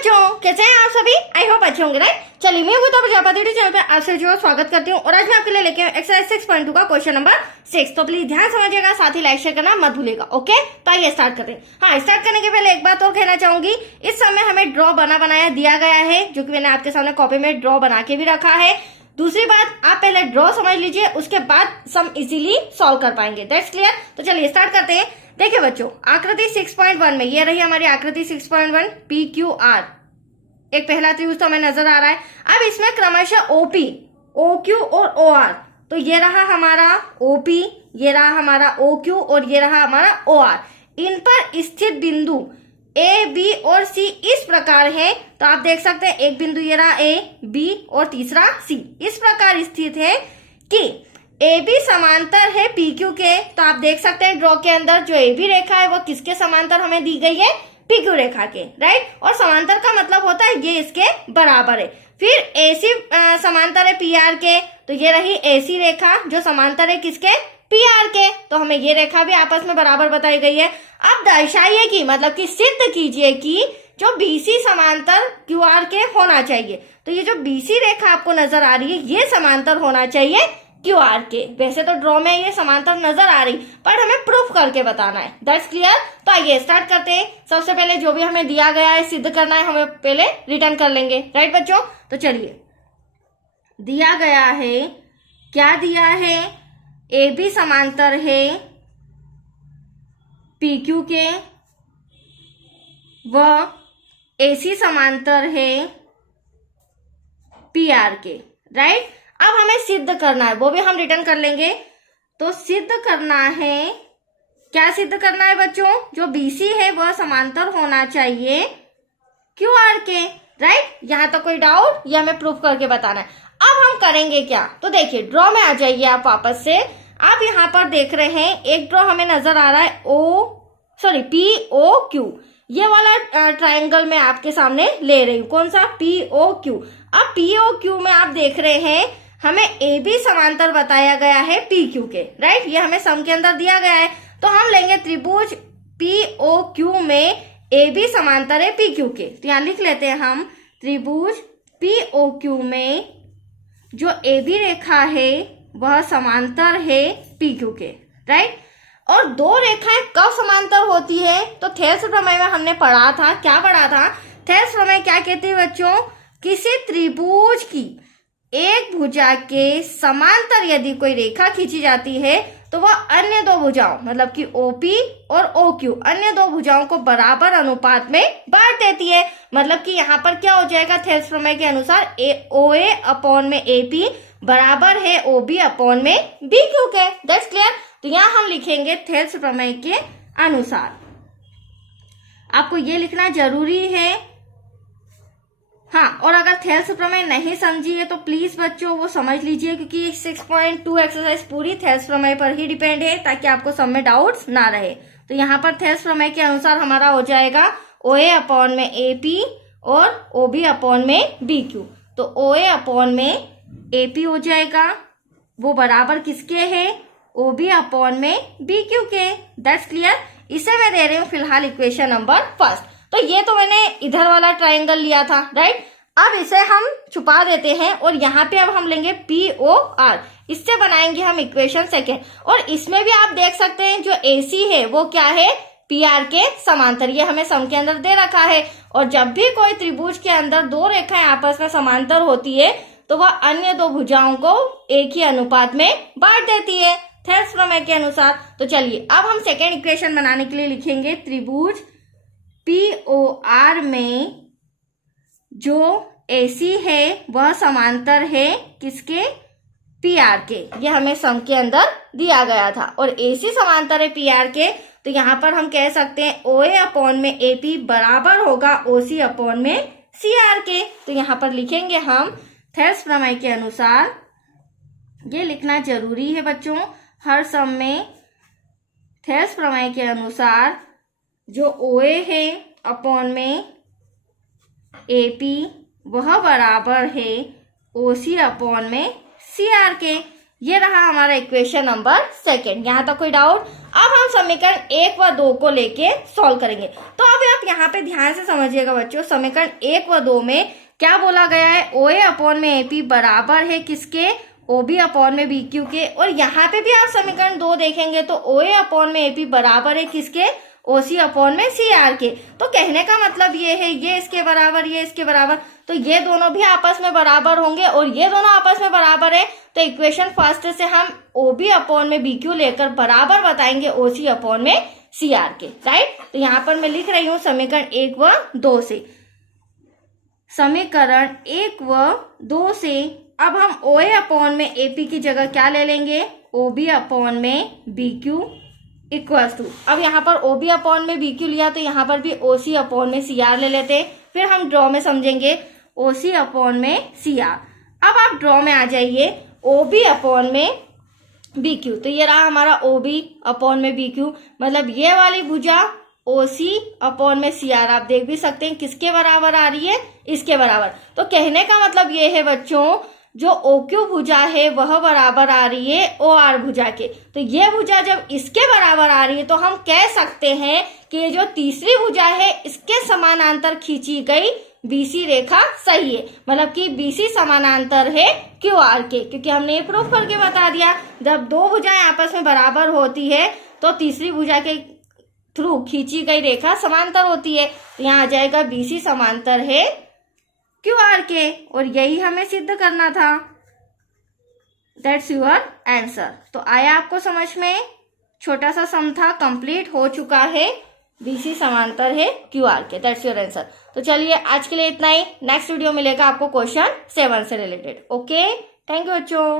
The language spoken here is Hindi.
बच्चों, कैसे हैं आप सभी? आई होप अच्छे होंगे, राइट? चलिए, मैं तो प्रजापति चैनल पे आपसे जो स्वागत करती हूँ और आज मैं आपके लिए लेके एक्सरसाइज 6.2 का क्वेश्चन नंबर 6। तो प्लीज ध्यान समझिएगा, साथ ही लाइक शेयर करना मत भूलिएगा। ओके, तो आइए स्टार्ट करते हैं। हाँ, स्टार्ट करने के पहले एक बात और कहना चाहूंगी। इस समय हमें ड्रॉ बनाया दिया गया है, जो कि मैंने आपके सामने कॉपी में ड्रॉ बना के भी रखा है। दूसरी बात, आप पहले ड्रॉ समझ लीजिए, उसके बाद सम इजीली सॉल्व कर पाएंगे। That's clear. तो चलिए स्टार्ट करते हैं। देखिए बच्चों, आकृति 6.1 में ये रही हमारी आकृति 6.1 PQR। एक पहला त्रिभुज तो हमें नजर आ रहा है। अब इसमें क्रमशः OP, OQ और OR। तो ये रहा हमारा OP, ये रहा हमारा OQ और ये रहा हमारा OR। इन पर स्थित बिंदु A, B और C इस प्रकार है। तो आप देख सकते हैं, एक बिंदु ये रहा A, B और तीसरा C इस प्रकार स्थित है कि AB समांतर है PQ के। तो आप देख सकते हैं ड्रॉ के अंदर जो AB रेखा है वो किसके समांतर हमें दी गई है? PQ रेखा के, राइट? और समांतर का मतलब होता है ये इसके बराबर है। फिर AC समांतर है PR के। तो ये रही AC रेखा जो समांतर है किसके? PR के। तो हमें ये रेखा भी आपस में बराबर बताई गई है। अब दर्शाइए कि, मतलब कि सिद्ध कीजिए कि जो BC समांतर QR के होना चाहिए। तो ये जो BC रेखा आपको नजर आ रही है ये समांतर होना चाहिए QR के। वैसे तो ड्रॉ में ये समांतर नजर आ रही, पर हमें प्रूफ करके बताना है। That's clear. तो आइए स्टार्ट करते हैं। सबसे पहले जो भी हमें दिया गया है सिद्ध करना है, हमें पहले रिटर्न कर लेंगे, राइट बच्चों? तो चलिए, दिया गया है, क्या दिया है? AB समांतर है PQ के व AC समांतर है PR के, राइट? अब हमें सिद्ध करना है, वो भी हम रिटर्न कर लेंगे। तो सिद्ध करना है, क्या सिद्ध करना है बच्चों? जो BC है वह समांतर होना चाहिए QR के, राइट? यहां तक कोई डाउट? ये हमें प्रूफ करके बताना है। अब हम करेंगे क्या? तो देखिए, ड्रॉ में आ जाइए आप वापस से। आप यहाँ पर देख रहे हैं एक ड्रॉ हमें नजर आ रहा है POQ। ये वाला ट्रायंगल मैं आपके सामने ले रही हूँ। कौन सा? POQ। अब POQ में आप देख रहे हैं हमें AB समांतर बताया गया है PQ के, राइट? ये हमें सम के अंदर दिया गया है। तो हम लेंगे त्रिभुज POQ में AB समांतर है PQ के। तो यहाँ लिख लेते हैं हम, त्रिभुज POQ में जो AB रेखा है वह समांतर है PQ के, राइट? और दो रेखाएं कब समांतर होती है? तो थेल्स प्रमेय में हमने पढ़ा था। क्या पढ़ा था? थेल्स प्रमेय क्या कहती है बच्चों? किसी त्रिभुज की एक भुजा के समांतर यदि कोई रेखा खींची जाती है तो वह अन्य दो भुजाओं, मतलब कि OP और OQ, अन्य दो भुजाओं को बराबर अनुपात में बांट देती है। मतलब कि यहाँ पर क्या हो जाएगा? थेल्स प्रमेय के अनुसार OA अपॉन में AP बराबर है OB अपॉन में BQ के। That's clear. तो यहाँ हम लिखेंगे थेल्स प्रमेय के अनुसार। आपको ये लिखना जरूरी है। हाँ, और अगर थेल्स प्रमेय नहीं समझी है तो प्लीज बच्चों वो समझ लीजिए, क्योंकि 6.2 एक्सरसाइज पूरी थेल्स प्रमेय पर ही डिपेंड है, ताकि आपको सब में डाउट्स ना रहे। तो यहाँ पर थेल्स प्रमेय के अनुसार हमारा हो जाएगा OA अपॉन में AP और OB अपॉन में BQ। तो OA अपॉन में AP हो जाएगा, वो बराबर किसके है? OB अपॉन में BQ के। That's clear. इसे मैं दे रही हूँ फिलहाल इक्वेशन नंबर 1। तो ये तो मैंने इधर वाला ट्रायंगल लिया था, राइट? अब इसे हम छुपा देते हैं और यहाँ पे अब हम लेंगे POR। इससे बनाएंगे हम इक्वेशन 2। और इसमें भी आप देख सकते हैं जो AC है वो क्या है? PR के समांतर। ये हमें सम के अंदर दे रखा है। और जब भी कोई त्रिभुज के अंदर दो रेखाएं आपस में समांतर होती है तो वह अन्य दो भुजाओं को एक ही अनुपात में बांट देती है थेल्स प्रमेय के अनुसार। तो चलिए, अब हम सेकेंड इक्वेशन बनाने के लिए लिखेंगे त्रिभुज POR में जो AC है वह समांतर है किसके? PR के। ये हमें सम के अंदर दिया गया था। और AC समांतर है PR के। तो यहाँ पर हम कह सकते हैं OA अपॉन में AP बराबर होगा OC अपॉन में CR के। तो यहाँ पर लिखेंगे हम थेल्स प्रमेय के अनुसार। ये लिखना जरूरी है बच्चों हर सम में। थेल्स प्रमेय के अनुसार जो OA है अपॉन में AP वह बराबर है OC अपॉन में CR के। ये रहा हमारा इक्वेशन नंबर 2। यहाँ तक कोई डाउट? अब हम समीकरण 1 व 2 को लेके सॉल्व करेंगे। तो अब आप यहाँ पे ध्यान से समझिएगा बच्चों, समीकरण 1 व 2 में क्या बोला गया है? OA अपॉन में AP बराबर है किसके? OB अपॉन में BQ के। और यहाँ पे भी आप समीकरण 2 देखेंगे तो OA अपॉन में AP बराबर है किसके? OC अपॉन में CR के। तो कहने का मतलब ये है, ये इसके बराबर, ये इसके बराबर, तो ये दोनों भी आपस में बराबर होंगे और ये दोनों आपस में बराबर है। तो इक्वेशन फर्स्ट से हम OB अपॉन में BQ लेकर बराबर बताएंगे OC अपॉन में CR के, राइट। तो यहाँ पर मैं लिख रही हूँ समीकरण 1 व 2 से, समीकरण 1 व 2 से अब हम OA अपॉन में AP की जगह क्या ले लेंगे? OB अपॉन में BQ इक्वल्स टू, अब यहाँ पर OB अपॉन में BQ लिया तो यहाँ पर भी OC अपॉन में CR ले लेते। फिर हम ड्रॉ में समझेंगे OC अपॉन में CR। अब आप ड्रॉ में आ जाइए, OB अपॉन में BQ, तो ये रहा हमारा OB अपॉन में BQ, मतलब ये वाली भुजा OC अपॉन में CR आप देख भी सकते हैं किसके बराबर आ रही है? इसके बराबर। तो कहने का मतलब ये है बच्चों, जो OQ भुजा है वह बराबर आ रही है OR भुजा के। तो ये भुजा जब इसके बराबर आ रही है तो हम कह सकते हैं कि ये जो तीसरी भुजा है इसके समानांतर खींची गई BC रेखा सही है, मतलब कि BC समानांतर है QR के, क्योंकि हमने ये प्रूफ करके बता दिया जब दो भुजाएं आपस में बराबर होती है तो तीसरी भुजा के थ्रू खींची गई रेखा समांतर होती है। तो यहाँ आ जाएगा BC समांतर है QR के, और यही हमें सिद्ध करना था। That's your answer. तो आया आपको समझ में? छोटा सा सम था, कंप्लीट हो चुका है, BC समांतर है QR के। That's your answer. तो चलिए आज के लिए इतना ही, नेक्स्ट वीडियो मिलेगा आपको क्वेश्चन 7 से रिलेटेड। ओके, थैंक यू बच्चों।